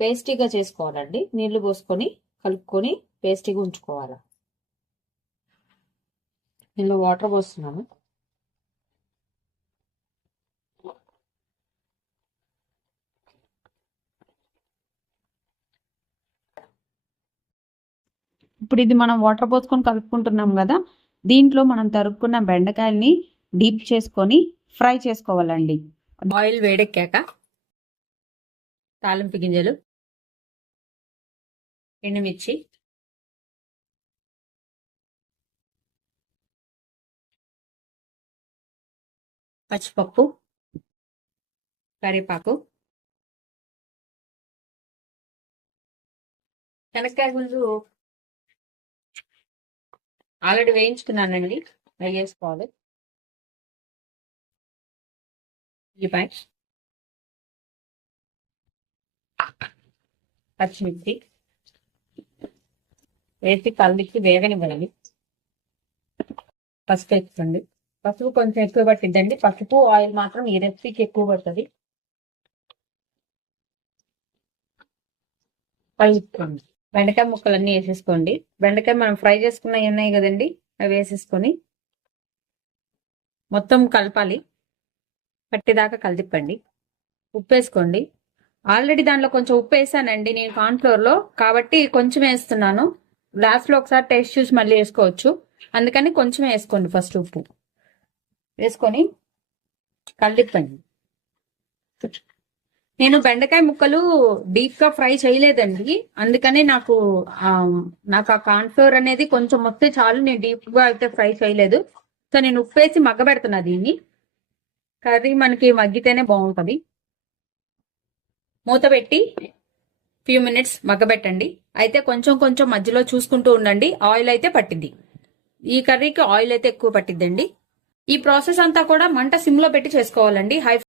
పేస్టీగా చేసుకోవాలండి. నీళ్లు పోసుకొని కలుపుకొని పేస్టీగా ఉంచుకోవాలి. ఇందులో వాటర్ పోస్తున్నాను. ఇప్పుడు ఇది మనం వాటర్ పోసుకొని కలుపుకుంటున్నాం కదా, దీంట్లో మనం తరుక్కున్న బెండకాయల్ని డీప్ చేసుకొని ఫ్రై చేసుకోవాలండి. ఆయిల్ వేడెక్కాక తాలింపు గింజలు, ఎండుమిర్చి, పచ్చిపప్పు, కరివేపాకు, శనక్కాయ గుంజు ఆల్రెడీ వేయించుకున్నానండి, వేసుకోవాలి. ఉల్లిపాయ, పచ్చిమిర్చి వేసి కలిపి వేగనివ్వండి. పసుపు వేసుకోండి. పసుపు కొంచెం ఎక్కువ పట్టిద్దండి. పసుపు ఆయిల్ మాత్రం ఈ రెసిపీకి ఎక్కువ పడుతుంది. కలుపుకోండి. బెండకాయ ముక్కలన్నీ వేసేసుకోండి. బెండకాయ మనం ఫ్రై చేసుకున్నవి ఉన్నాయి కదండి, అవి వేసేసుకొని మొత్తం కలపాలి. పట్టిదాకా కలిపండి. ఉప్పు వేసుకోండి. ఆల్రెడీ దాంట్లో కొంచెం ఉప్పు వేసానండి నేను కార్న్ఫ్లోర్ లో, కాబట్టి కొంచెం వేస్తున్నాను. లాస్ట్ లో ఒకసారి టేస్ట్ చూసి మళ్ళీ వేసుకోవచ్చు, అందుకని కొంచెం వేసుకోండి. ఫస్ట్ ఉప్పు వేసుకొని కలిపండి. నేను బెండకాయ ముక్కలు డీప్ గా ఫ్రై చేయలేదండి, అందుకని నాకు ఆ కార్న్ఫ్లోర్ అనేది కొంచెం వస్తే చాలు. నేను డీప్ గా అయితే ఫ్రై చేయలేదు. సో నేను ఉప్పు వేసి మగ్గబెడుతున్నా దీన్ని. కర్రీ మనకి మగ్గితేనే బాగుంటుంది. మూత పెట్టి ఫ్యూ మినిట్స్ మగ్గబెట్టండి. అయితే కొంచెం కొంచెం మధ్యలో చూసుకుంటూ ఉండండి. ఆయిల్ అయితే పట్టింది. ఈ కర్రీకి ఆయిల్ అయితే ఎక్కువ పట్టిద్దండి. ఈ ప్రాసెస్ అంతా కూడా మంట సిమ్ లో పెట్టి చేసుకోవాలండి. హై